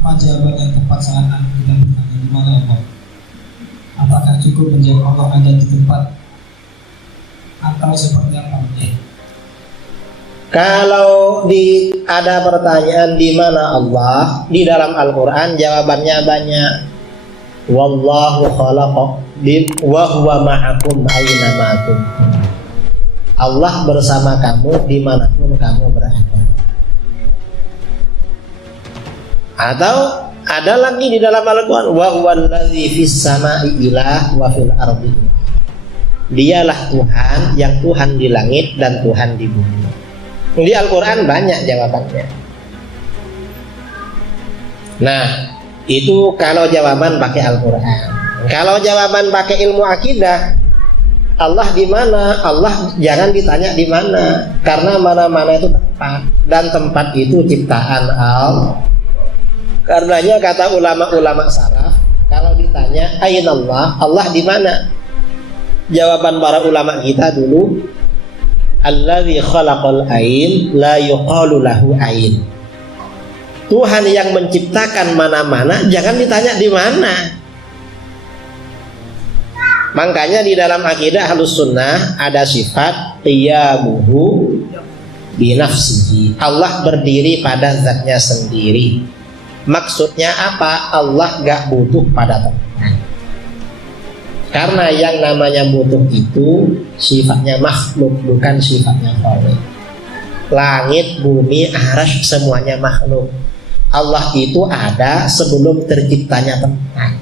Apa jawaban yang tepat saat kita bertanya di mana Allah? Apakah cukup menjawab Allah ada di tempat atau seperti apa? Kalau ada pertanyaan di mana Allah di dalam Al-Quran, jawabannya banyak. Wallahu khalaqakum wa huwa ma'akum aina ma kuntum. Allah bersama kamu dimanapun kamu berada. Atau ada lagi di dalam Al-Quran, wa huwallazi fis sama'i ilah wa fil ardi. Dialah Tuhan yang Tuhan di langit dan Tuhan di bumi. Di Al-Quran banyak jawabannya. Nah, itu kalau jawaban pakai Al-Quran. Kalau jawaban pakai ilmu akidah, Allah di mana? Allah jangan ditanya di mana, karena mana-mana itu tempat, dan tempat itu ciptaan Allah. Karenanya kata ulama-ulama salaf, kalau ditanya aina Allah, Allah di mana? Jawaban para ulama kita dulu, allazi khalaqal ain la yuqalu lahu ain. Tuhan yang menciptakan mana-mana, jangan ditanya di mana. Makanya di dalam akidah Ahlus Sunnah ada sifat qiyamuhu binafsihi. Allah berdiri pada zatnya sendiri. Maksudnya apa? Allah gak butuh pada tempat. Karena yang namanya butuh itu sifatnya makhluk, bukan sifatnya khaliq. Langit, bumi, arsy semuanya makhluk. Allah itu ada sebelum terciptanya tempat.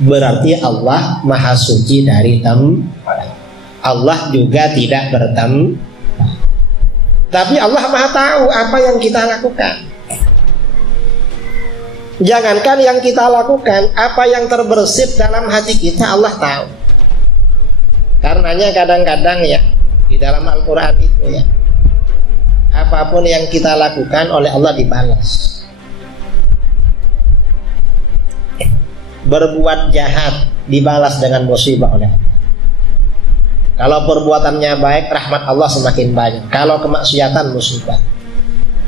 Berarti Allah maha suci dari tempat. Allah juga tidak bertempat. Tapi Allah maha tahu apa yang kita lakukan. Jangankan yang kita lakukan, apa yang terbersit dalam hati kita Allah tahu. Karenanya kadang-kadang ya di dalam Al-Quran itu ya, apapun yang kita lakukan oleh Allah dibalas. Berbuat jahat dibalas dengan musibah oleh Allah. Kalau perbuatannya baik, rahmat Allah semakin banyak. Kalau kemaksiatan, musibah.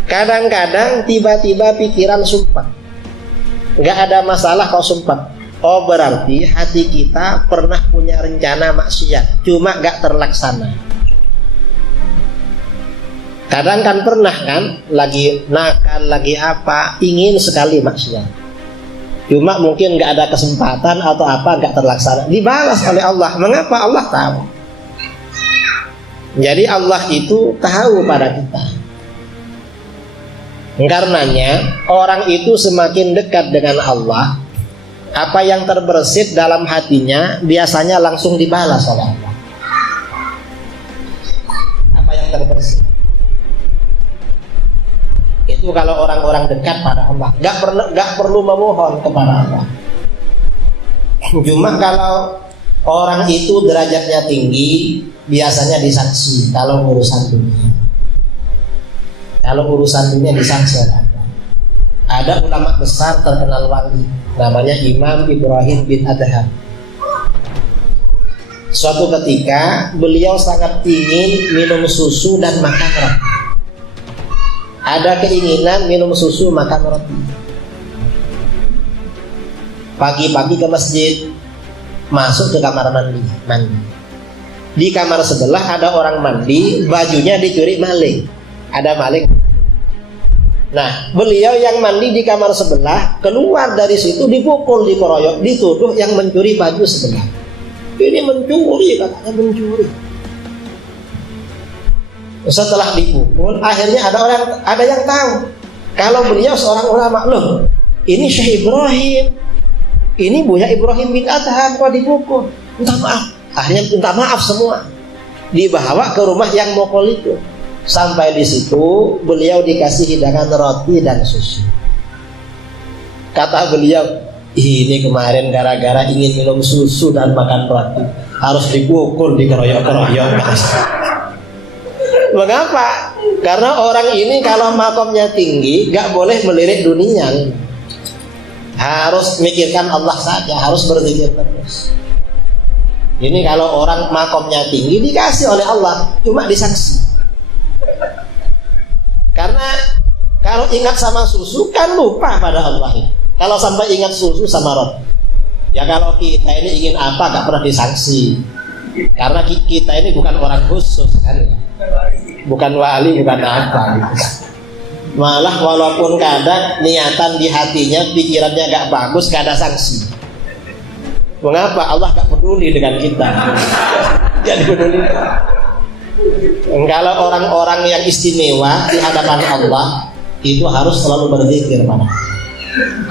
Kadang-kadang tiba-tiba pikiran sumpah, nggak ada masalah kau sumpah. Oh, berarti hati kita pernah punya rencana maksiat, cuma nggak terlaksana. Kadang kan pernah kan, lagi nakal, lagi apa, ingin sekali maksiat, cuma mungkin nggak ada kesempatan atau apa, nggak terlaksana, dibalas oleh Allah. Mengapa? Allah tahu. Jadi Allah itu tahu pada kita. Karenanya orang itu semakin dekat dengan Allah, apa yang terbersit dalam hatinya biasanya langsung dibalas oleh Allah. Apa yang terbersit itu kalau orang-orang dekat pada Allah, nggak perlu memohon kepada Allah. Cuma kalau orang itu derajatnya tinggi, biasanya disaksi kalau urusan dunia. Kalau urusan dunia disaksi ada ulama besar terkenal wali, namanya Imam Ibrahim bin Adham. Suatu ketika beliau sangat ingin minum susu dan makan roti. Ada keinginan minum susu makan roti. Pagi-pagi ke masjid, masuk ke kamar mandi. Di kamar sebelah ada orang mandi, bajunya dicuri maling. Ada maling. Nah, beliau yang mandi di kamar sebelah keluar dari situ, dipukul, dikeroyok, dituduh yang mencuri baju sebelah. Ini mencuri, katanya mencuri. Setelah dipukul, akhirnya ada yang tahu kalau beliau seorang ulama. Loh, ini Syekh Ibrahim, ini Buya Ibrahim bin Adham kok dipukul. Minta maaf. Akhirnya minta maaf semua. Dibawa ke rumah yang mukul itu. Sampai di situ beliau dikasih hidangan roti dan susu. Kata beliau, ini kemarin gara-gara ingin minum susu dan makan roti harus dipukul, dikeroyok-keroyok. Mengapa? Karena orang ini kalau makomnya tinggi gak boleh melirik dunia. Harus mikirkan Allah saja, harus berzikir terus. Ini kalau orang makomnya tinggi dikasih oleh Allah, cuma disaksi. Karena Kalau ingat sama susu kan lupa pada Allah. Kalau sampai ingat susu sama roti, ya kalau kita ini ingin apa gak pernah disanksi. Karena kita ini bukan orang khusus kan, bukan wali, bukan apa gitu. Malah walaupun kadang niatan di hatinya, pikirannya gak bagus, gak ada sanksi. Mengapa? Allah gak peduli dengan kita. Jadi peduli. Kalau orang-orang yang istimewa di hadapan Allah itu harus selalu berzikir pada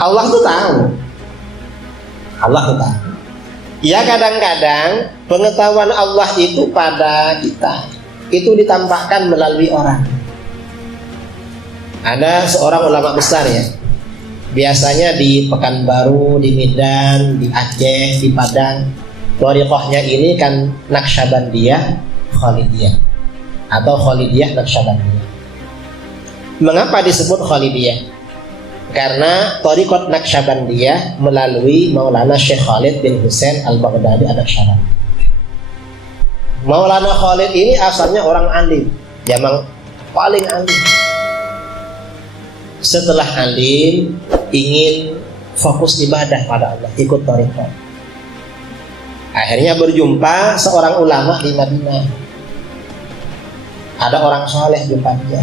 Allah tuh tahu. Allah tuh tahu. Ya kadang-kadang pengetahuan Allah itu pada kita itu ditampakkan melalui orang. Ada seorang ulama besar ya, biasanya di Pekanbaru, di Medan, di Aceh, di Padang. Thariqahnya ini kan Naqsyabandiyah Khalidiyah atau Khalidiyah Naqsyabandiyah. Mengapa disebut Khalidiyah? Karena thariqat Naqsyabandiyah melalui Maulana Syekh Khalid bin Husain Al-Baghdadi An-Naqsyabandi. Maulana Khalid ini asalnya orang alim, yang paling alim. Setelah alim, ingin fokus ibadah pada Allah, ikut thariqat. Akhirnya berjumpa seorang ulama di Madinah. Ada orang soleh jumpa dia.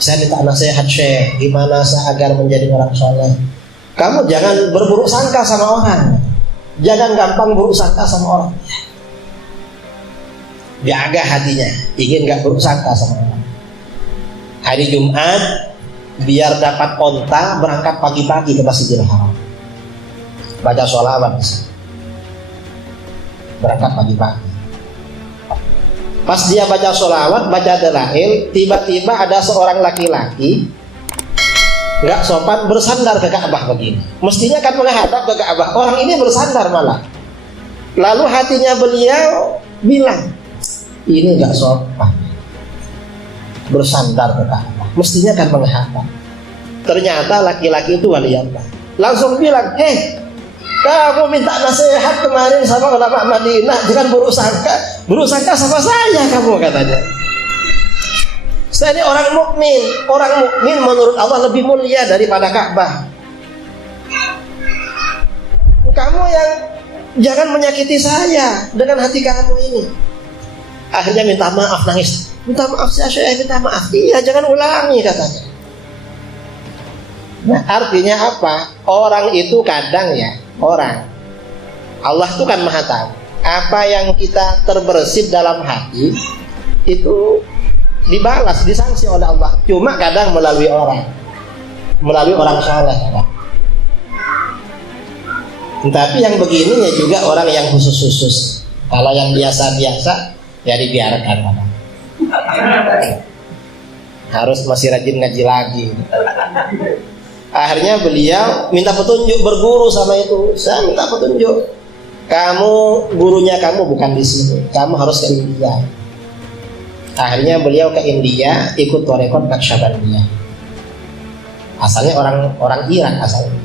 Saya minta nasihat Syekh, gimana saya agar menjadi orang soleh? Kamu jangan berburuk sangka sama orang. Jangan gampang buruk sangka sama orang. Jaga hatinya, ingin gak buruk sangka sama orang. Hari Jumat, biar dapat onta, berangkat pagi-pagi ke Masjidil Haram. Baca sholawat, berangkat pagi-pagi. Pas dia baca sholawat, baca dalail, tiba-tiba ada seorang laki-laki nggak sopan bersandar ke Ka'bah begini. Mestinya kan menghadap ke Ka'bah, orang ini bersandar malah. Lalu hatinya beliau bilang, ini nggak sopan, bersandar ke Ka'bah. Mestinya kan menghadap. Ternyata laki-laki itu wali Allah. Langsung bilang, kamu minta nasihat kemarin sama ulama Madinah, jangan buruk sangka sama saya kamu, katanya. Saya ini orang mukmin menurut Allah lebih mulia daripada Ka'bah. Kamu yang jangan menyakiti saya dengan hati kamu ini. Akhirnya minta maaf, nangis. Minta maaf saya minta maaf. Iya, jangan ulangi, katanya. Nah, artinya apa? Orang itu kadang ya, orang Allah itu kan maha tahu. Apa yang kita terbersit dalam hati itu dibalas, disanksi oleh Allah. Cuma kadang melalui orang soleh. Tapi yang begininya juga orang yang khusus. Kalau yang biasa-biasa ya dibiarkan. Harus masih rajin ngaji lagi. Akhirnya beliau minta petunjuk, berguru sama itu. Saya minta petunjuk. Kamu gurunya kamu bukan di sini. Kamu harus ke India. Akhirnya beliau ke India, ikut thariqat Naqsyabandiyah. Asalnya orang Irak asalnya.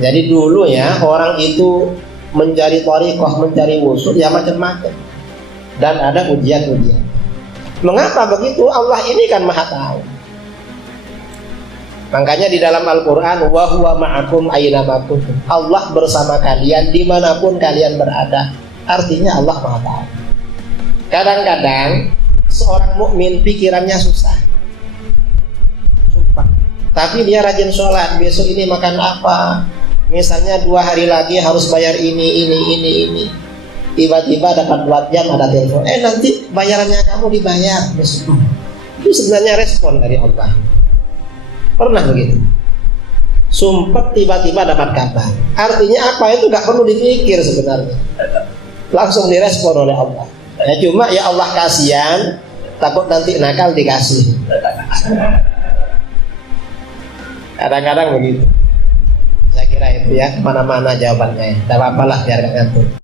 Jadi dulu ya orang itu mencari thariqah, mencari wusul ya macam-macam. Dan ada ujian-ujian. Mengapa begitu? Allah ini kan maha tahu. Makanya di dalam Al-Quran, wa huwa ma'akum aina ma kuntum. Allah bersama kalian dimanapun kalian berada. Artinya Allah maha tahu. Kadang-kadang seorang mukmin pikirannya susah, tapi dia rajin sholat. Besok ini makan apa? Misalnya 2 hari lagi harus bayar ini. Tiba-tiba dapat 2 jam ada telepon. Nanti bayarannya kamu dibayar besok. Itu sebenarnya respon dari Allah. Pernah begitu? Sumpet tiba-tiba dapat kabar. Artinya apa? Itu gak perlu dipikir sebenarnya. Langsung direspon oleh Allah. Ya cuma ya Allah kasihan, takut nanti nakal dikasih. Kadang-kadang begitu. Saya kira itu ya, mana-mana jawabannya. Tidak apa-apalah biar gak ngantuk.